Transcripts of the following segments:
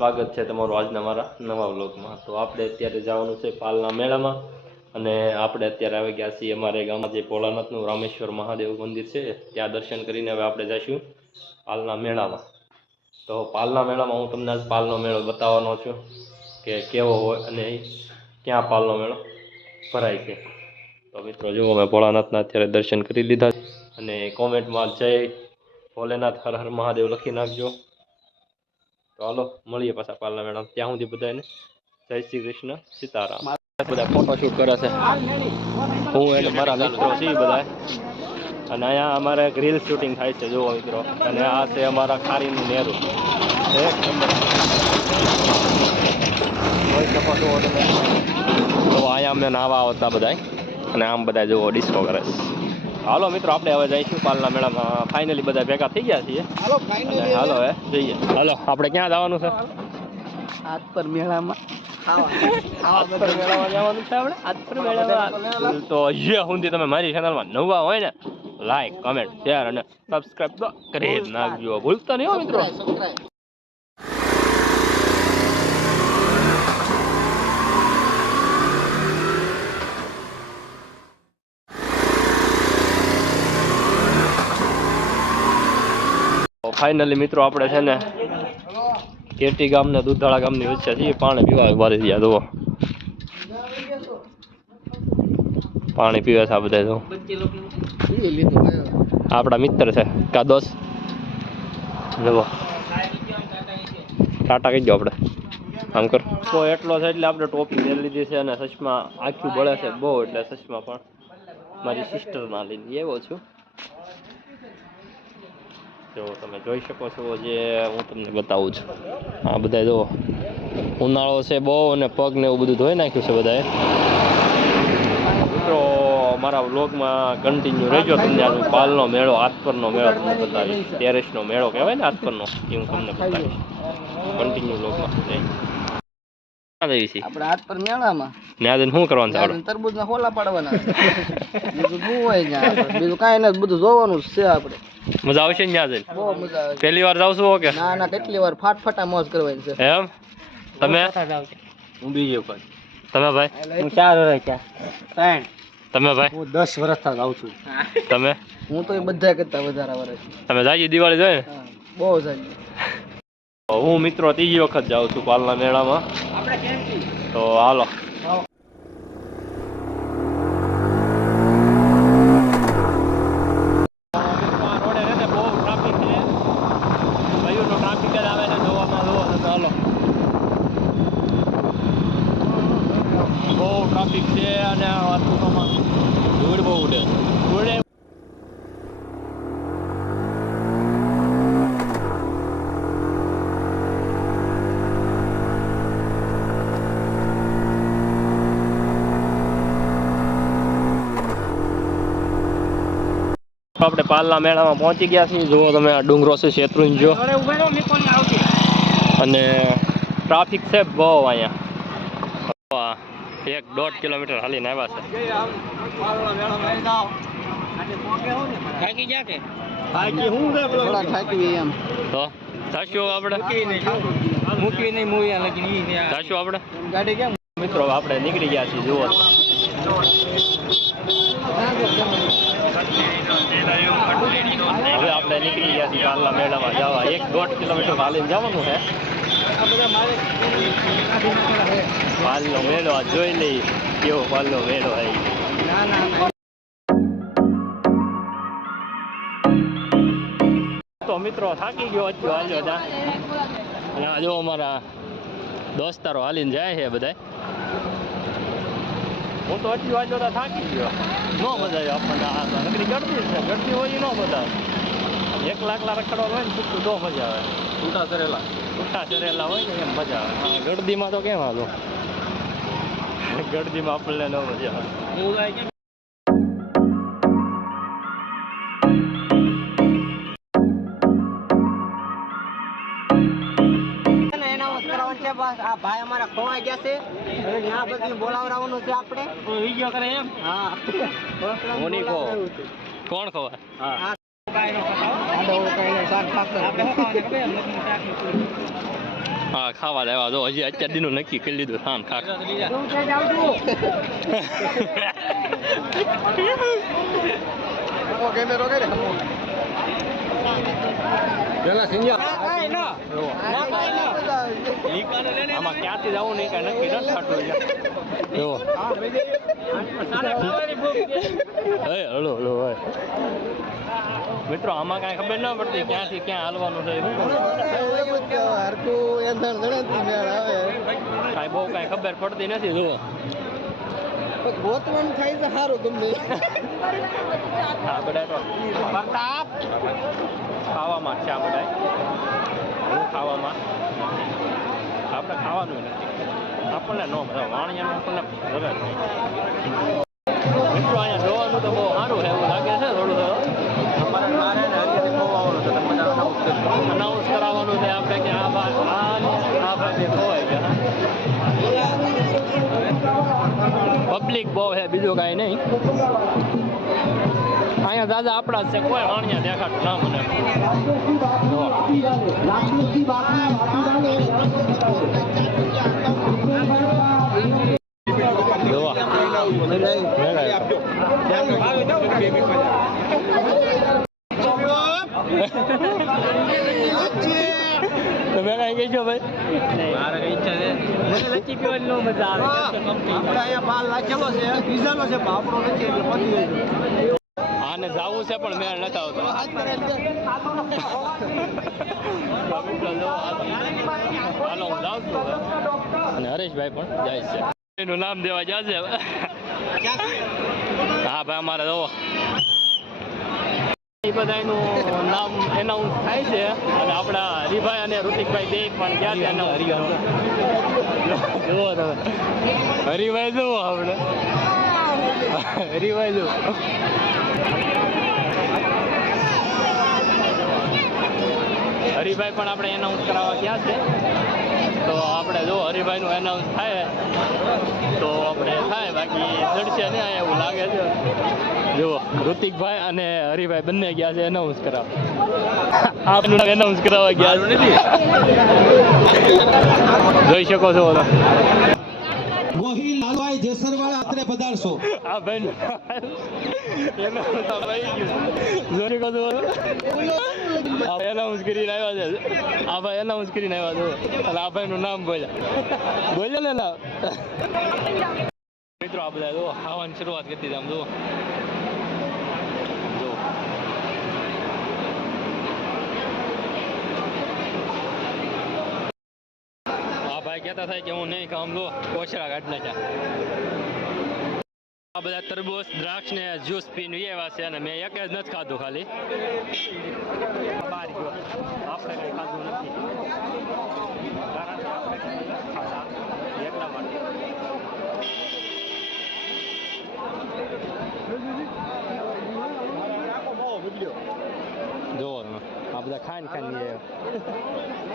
સ્વાગત છે તમારું આજના મારા નવા વ્લોગમાં. તો આપણે અત્યારે જવાનું છે પાલના મેળામાં અને આપણે અત્યારે આવી ગયા છીએ અમારે ગામમાં જે ભોળાનાથનું રામેશ્વર મહાદેવ મંદિર છે, ત્યાં દર્શન કરીને હવે આપણે જઈશું પાલના મેળામાં. તો પાલના મેળામાં હું તમને આજ પાલનો મેળો બતાવવાનો છું કે કેવો હોય અને ક્યાં પાલનો મેળો ભરાય છે. તો મિત્રો, જુઓ મેં ભોળાનાથના અત્યારે દર્શન કરી લીધા અને કોમેન્ટમાં જય ભોલેનાથ હર હર મહાદેવ લખી નાખજો. તો મળીએ પાછા પાલના મેડમ. ત્યાં સુધી બધાને જય શ્રી કૃષ્ણ, સીતારામ. બધા ફોટોશૂટ કરે છે. હું અને મારા મિત્રો છીએ બધા અને અહીંયા અમારે રીલ શૂટિંગ થાય છે, જુઓ મિત્રો. અને આ છે અમારા ખારીનું નેરું એક નંબર. તો અહીંયા અમને નાવા આવતા બધા અને આમ બધા જુઓ ડિસ્કો કરે છે. હાલો મિત્રો આપણે હવે જઈશું પાલના મેળામાં. ફાઇનલી બધા ભેગા થઈ ગયા છીએ. હાલો અને હાલો હવે. જઈએ. હાલો આપણે ક્યાં જવાનું છે? હાથ પર મેળામાં હાથ પર મેળામાં જવાનું છે આપણે? હાથ પર મેળામાં તો જે સુધી તમે મારી ચેનલમાં નવા હોય ને લાઈક કમેન્ટ શેર અને સબસ્ક્રાઈબ તો કરી નાખજો. ભૂલતા નહીં હો મિત્રો. ફાઇનલી મિત્રો આપણે છે ને કેટી ગામ ને દુધાળા ગામની વચ્ચે છીએ, પાણી પીવા ભરી ગયા જુઓ. પાણી પીવે છે આ બધા જો આપણા મિત્ર છે કા દોસ્ત જુઓ. ટાટા કહી દો આપણે. આમ કર. તો એટલો છે એટલે આપણે ટોપી લઈ લીધી છે અને ચશ્મા આખું બળે છે, બહુ એટલે ચશ્મા પણ. મારી સિસ્ટરના લઈને એવો છું. જો તમે જોઈ શકો છો જે હું તમને બતાવું છું. આ બધા જો ઉનાળો છે બહુ અને પગ ને એવું બધું ધોઈ નાખ્યું છે બધાએ. મિત્રો, મારા વ્લોગમાં કન્ટિન્યુ રહેજો તમને આજે પાલનો મેળો આતપરનો મેળો તમને બતાવીશ. ટેરેસનો મેળો કહેવાય ને આતપરનો એ હું તમને બતાવીશ. કન્ટિન્યુ વ્લોગમાં છીએ આપણે હાથ પર મેળામાં. ત્યાં જઈને શું કરવાનું છે આપણે ના હોલા પાડવાના બીજું શું હોય ત્યાં બીજું કાંઈ નથી બધું જોવાનું છે આપણે મજા આવશે ને ત્યાં જઈને? બહુ મજા આવે પહેલી વાર જાવ છું ઓકે ના ના કેટલી વાર? ફાટફાટા મોજ કરવાની છે. એમ? તમે? હું બીજી વખત. તમે ભાઈ? હું ચાર વર્ષ ત્રણ. તમે ભાઈ? હું દસ વર્ષથી જાઉં છું. તમે? હું તો એ બધા કરતા વધારે વર્ષ તમે જાજી દિવાળી જોઈએ બહુ જાય હું મિત્રો ત્રીજી વખત જાઉં છું પાલના મેળામાં. તો હાલો. ટ્રાફિક છે અને આ વાતુમાં ધૂળ બહુ ઉડે આપણે પાલના મેળામાં પહોંચી ગયા છીએ. જુઓ તમે આ ડુંગરો છે શેત્રુંજ જો. અને ટ્રાફિક છે બહુ અહીંયા. એક દોઢ કિલોમીટર હાલીને આવ્યા છે. થાકી ગયા કે? થોડા થાકી એમ. તો જાશું આપણે? મૂકી નહીં મૂવી આપણે? મિત્રો આપણે નીકળી ગયા છીએ જુઓ. હવે આપણે નીકળી ગયા છીએ કાલના મેળામાં જવા. એક દોઢ કિલોમીટર હાલીને જવાનું છે. પાલનો મેળો જોઈ લઈ કેવો પાલનો મેળો હોય તો મિત્રો થાકી ગયો અત્યો હાલ્યો ત્યાં અને જો અમારા દોસ્તારો હાલીને જાય છે બધા હું તો એટલી વાંચો તો થાકી ગયો. ન આવ્યો આપણને આ નકરી ગળતી છે. ગળતી હોય ન આવે એક લાખલા રખડવા હોય ને છૂટું તો મજા આવે. છૂટા ચરેલા છૂટા ચરેલા હોય ને એમ મજા આવે. હા ગળદીમાં તો કેમ હાલો? ગળદીમાં આપણને ન મજા આવે. આ ભાઈ અમારા ખોવાઈ ગયા છે. હવે ત્યાં બધી બોલાવડાવવાનું છે આપણે. વીડિયો કરે એમ? હા. કોણ ખબર હા. હા ખાવા લેવા જો હજી અત્યાર દીનું નક્કી કરી લીધું. થાન ખા પેલા સિંગા આમાં ક્યાંથી જવું નહીં કાંઈ નક્કી નથી થતું જો હળો હળો હોય મિત્રો આમાં કાંઈ ખબર ના પડતી ક્યાંથી ક્યાં હાલવાનું છે. કાંઈ બહુ કાંઈ ખબર પડતી નથી જુઓ. ગોતવાનું થાય તો. સારું તમને હા બધા તો ખાવામાં છે આ બધા હું ખાવામાં. આપણે ખાવાનું નથી. આપણને ન મજા વાણિયાનું આપણને ગમે મિત્રો અહીંયા જોવાનું તો બહુ સારું એવું લાગે છે થોડું થોડું બધા. અનાઉન્સ કરાવવાનું છે આપણે કે આ ભાગ આ ભાગે ખોવાય ગયા પબ્લિક બહુ છે બીજું કાંઈ નહીં. અહીંયા દાદા આપણા છે કોઈ વાણિયા દેખાતું ના મને. કાંઈ ભાઈ? મારે ઈચ્છા છે. લચ્છી પીવાની મજા આવે આપણે અહીંયા પાલ નાખેલો છે પીઝાનો છે બાપરો નથી એટલે પતી જાય આને જાવું છે પણ મેળ નતા આવતો. હાલો, હું જાઉં છું અને હરેશભાઈ પણ જાય છે. એનું નામ દેવા જશે. હા, ભાઈ, અમારે જવો. એ બધાનું નામ એનાઉન્સ થાય છે. આપણા હરિભાઈ અને ઋતિકભાઈ બે પણ ગયા છે તમે. હરિભાઈ જુઓ આપણે. હરિભાઈ જુઓ. હરિભાઈ પણ આપણે એનાઉન્સ કરાવવા ગયા છે. તો આપણે જો હરિભાઈનું એનાઉન્સ થાય તો આપણે થાય. બાકી ચડશે ને એવું લાગે છે. જુઓ ઋતિકભાઈ અને હરિભાઈ બંને ગયા છે એનાઉન્સ કરાવવા. આપનું એનાઉન્સ કરાવવા ગયા નથી. જોઈ શકો છો. લાલભાઈ જેસરવાળા અત્રે પધારશો. આ ભાઈ એનો ભાઈ જોઈ શકો આ ભાઈ એનાઉન્સ કરીને આવ્યા છે. આ ભાઈ એનાઉન્સ કરીને આવ્યા છે. અને આ ભાઈનું નામ બોલ્યા. બોલ્યા ને મિત્રો, આ બધા જો ખાવાની શરૂઆત કરી દીધી જો. આ ભાઈ કહેતા થાય કે હું નહીં ખામ જો કોશરા કાઢી નાખ્યા આ બધા તરબૂચ દ્રાક્ષ ને જ્યુસ પીને એવા છે અને મેં એક જ નથી ખાધું ખાલી બહાર ગયો આપણે કંઈ ખાધું નથી કારણ કે આપણે કંઈ નથી ખાધા એટલા માટે જોવો તમે આ બધા બધા ખાઈ ગયા.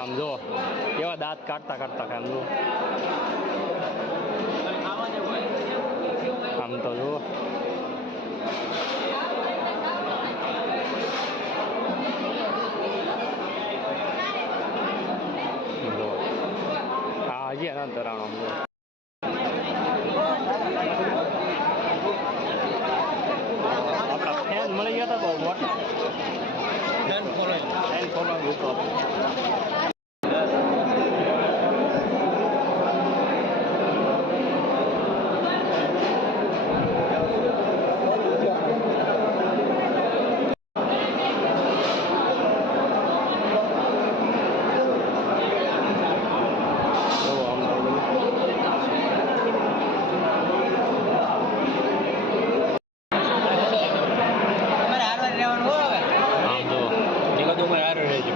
આમ જો કેવા દાંત કાઢતા કાઢતા ખાય આમ તો જો જો આમ જો આપણા ફેન મળી ગયા હતા બહુ મોટા ફેન ફોલોઈંગ હતો જોવો આમ તો બધું. આમ જો નિકતો ઉપર હારો રહે છે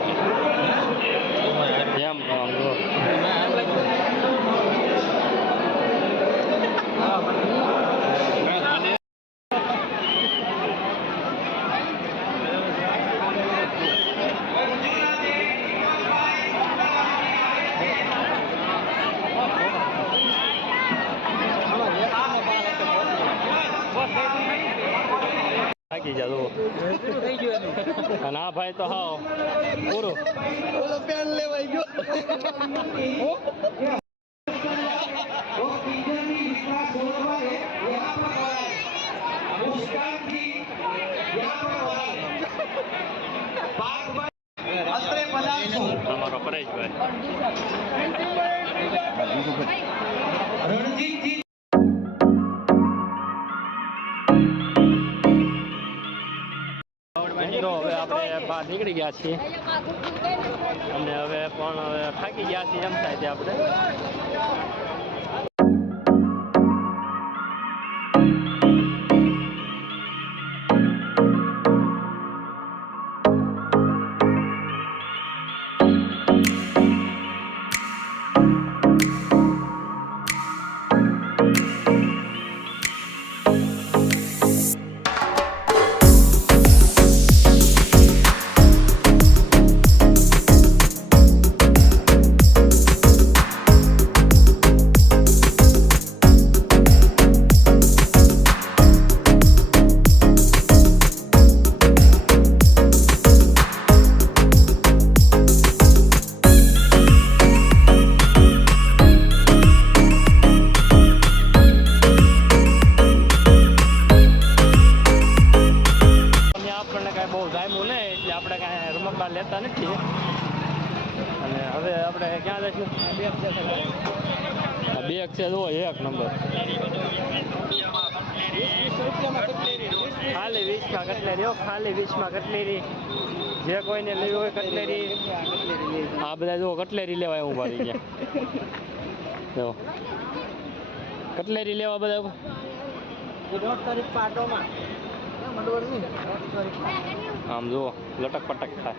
થાકી જા જુઓ અને આ ભાઈ તો હાવ પૂરું ઓલો પેન લેવાઈ ગયો અમારો પરેશભાઈ મિત્રો નીકળી ગયા છીએ. અને હવે પણ હવે થાકી ગયા છીએ એમ થાય છે આપણે. હો ખાલી વીસમાં કટલેરી. જે કોઈને લેવી હોય કટલેરી. આ બધા જુઓ, કટલેરી લેવા એવું ભરી ગયા. જો. કટલેરી લેવા બધા આમ જુઓ, લટક પટક થાય.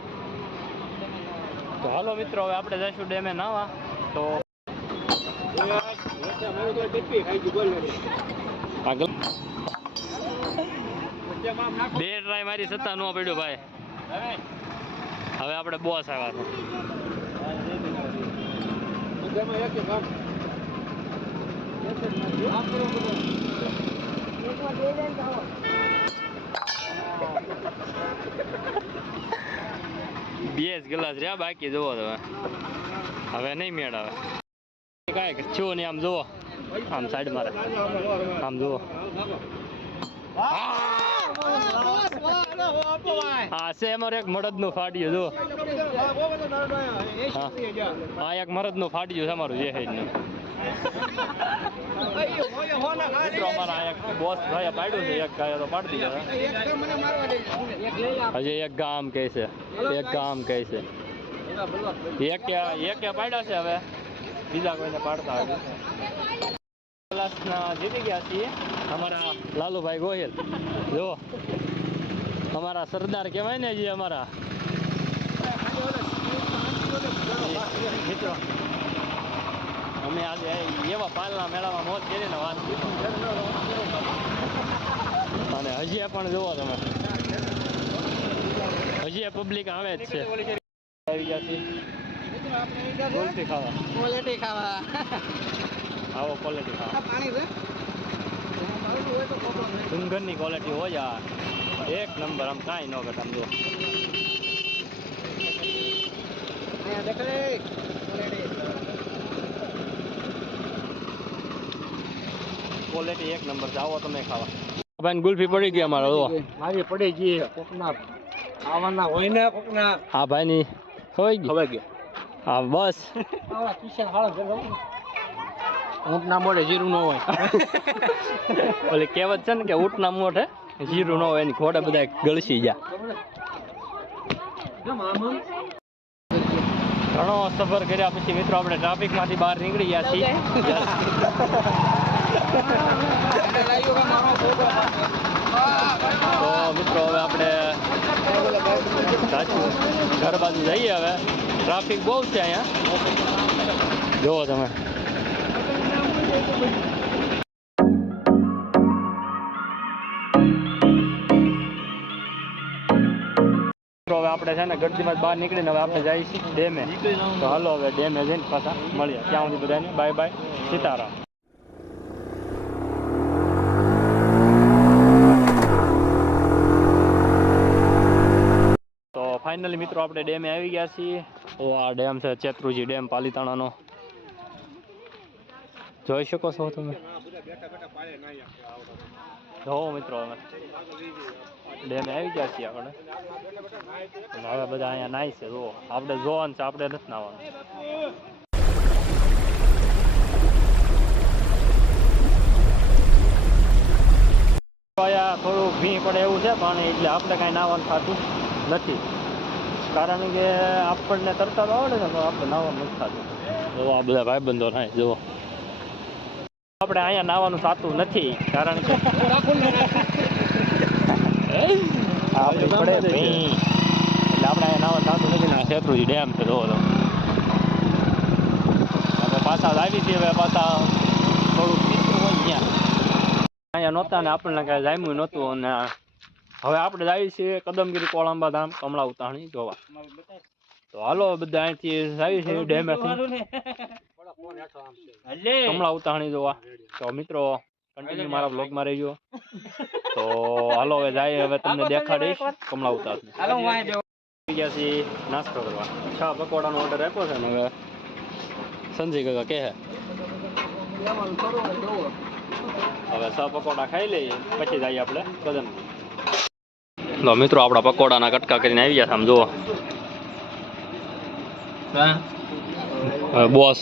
તો હાલો મિત્રો, હવે આપણે જઈશું ડેમે નાવા. તો આગળ બે ટ્રાય મારી સત્તા નો પડ્યો ભાઈ. હવે આપણે બોસ આવ્યા બે ગ્લાસ રહ્યા, બાકી જુઓ તમે. હવે નહીં મેળ આવે કાંઈ છો નહીં, આમ જુઓ. આમ સાઈડ મારે. આમ જુઓ. હા. છે અમારે એક મરદનું ફાટ્યું જુઓ. હા. હા, એક મરદનું ફાટ્યું છે અમારું, જે દીધો હજી એક ગામ કહે છે, એક ગામ કહે છે. એક પાડ્યા છે હવે. બીજા કોઈને પાડતા જીતી ગયા છીએ. અમારા લાલુભાઈ ગોહિલ. જો અમારા સરદાર કહેવાય ને જે અમારા. મિત્રો અમે આજે એવા પાલના મેળામાં મોજ કરીને વાત અને હજી પણ જુઓ તમે. હજી પબ્લિક આવે જ છે. આવી ગયા છીએ. ખાવા. ક્વોલિટી ખાવા. આવો ક્વોલિટી ખાવા. પાણી છે મારું હોય તો problem નહીં. ડુંગરની ક્વોલિટી હોય આ. એક નંબર આમ કાંઈ ન ઘટ આમ. ક્વોલિટી એક નંબર છે. આવો તમે ખાવા. ભાઈ ગુલ્ફી પડી ગઈ અમારો જુઓ મારી પડી ગઈ કોકના આવવાના હોય ને કોકના ભાઈ ભાઈની. હોય ગઈ? હવે ગયા. હા બસ. કિશન હાળો ઊંટના મોઢે જીરું ન હોય. ઓલી કહેવત છે ને કે ઊંટના મોઢે જીરું ન હોય એની ઘોડે બધા ગળસી ગયા ઘણો સફર કર્યા પછી મિત્રો આપણે ટ્રાફિકમાંથી બહાર નીકળી ગયા છીએ. તો મિત્રો હવે આપણે ઘર બાજુ જઈએ હવે. ટ્રાફિક બહુ છે અહીંયા. જુઓ તમે. હવે આપણે છે ને ગડદીમાં બહાર નીકળીને હવે આપણે છીએ ડેમે. તો હાલો હવે ડેમે જઈને પાછા મળીએ. ત્યાં સુધી બધાને બાય બાય. સીતારામ. ફાઇનલી મિત્રો આપણે ડેમે આવી ગયા છીએ. ઓ, આ ડેમ છે ચેત્રુજી ડેમ, પાલીતાણાનો. જોઈ શકો છો તમે. જોવો મિત્રો અમે ડેમે આવી ગયા છીએ આપણે. અને હવે બધા અહીંયા નાય છે, જુઓ. આપણે જોવાનું છે, આપણે નથી નાવાનું અહીંયા થોડું ભી પડે એવું છે, પાણી એટલે આપણે કાંઈ નાવાનું થતું નથી. કારણ કે આપણને તરતા તો આવડે ને પણ આપણે નાવાનું નથી થતું. જો આ બધા ભાઈબંધો થાય જુઓ. આપણે અહીંયા નાવાનું થતું નથી કારણ કે આપણે પડે ભીં. એટલે આપણે અહીંયા નાવાનું થતું નથી ને શેત્રુજી ડેમ છે જોવો તો. આપણે પાછા જ આવી છીએ હવે પાછા થોડુંક નીચું હોય ત્યાં. અહીંયા નહોતા ને આપણને કાંઈ જામ્યું નહોતું અને હવે આપણે આવી છીએ કદમગીરી કોળંબા ધામ કમળા ઉતાણી જોવા. તો હાલો બધા અહીંથી આવી છે ડેમેથી. કમળા ઉતાણી જોવા. તો મિત્રો કન્ટિન્યુ મારા બ્લોગમાં રહેજો. તો હાલો હવે જાય હવે તમને દેખાડીશ કમળા ઉતારને નાસ્તો કરવા. છ પકોડાનો ઓર્ડર આપ્યો છે ને હવે? સંજય કાકા કહે હવે છ પકોડા ખાઈ લઈએ પછી જઈએ આપણે તો મિત્રો આપણા પકોડાના કટકા કરીને આવી ગયા છે આમ જુઓ. બોસ.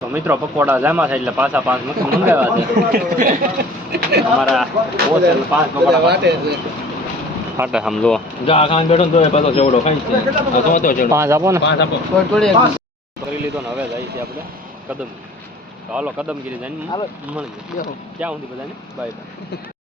તો મિત્રો પકોડા જામા છે એટલે પાછા પાંચ મસ્ત મંગાવ્યા છે. અમારા બોસ એટલે પાંચ પકોડા ફાટે આમ જુઓ. જા ખાન બેઠો ને તો એ પાછો ચેવડો ખાઈ છે તો તો પાંચ આપો ને. પાંચ આપો. કરી લીધો ને હવે જાય છે આપણે કદમ. તો હાલો કદમગીરી જઈને હાલો. મળીએ ક્યાં સુધી બધાને? Bye bye.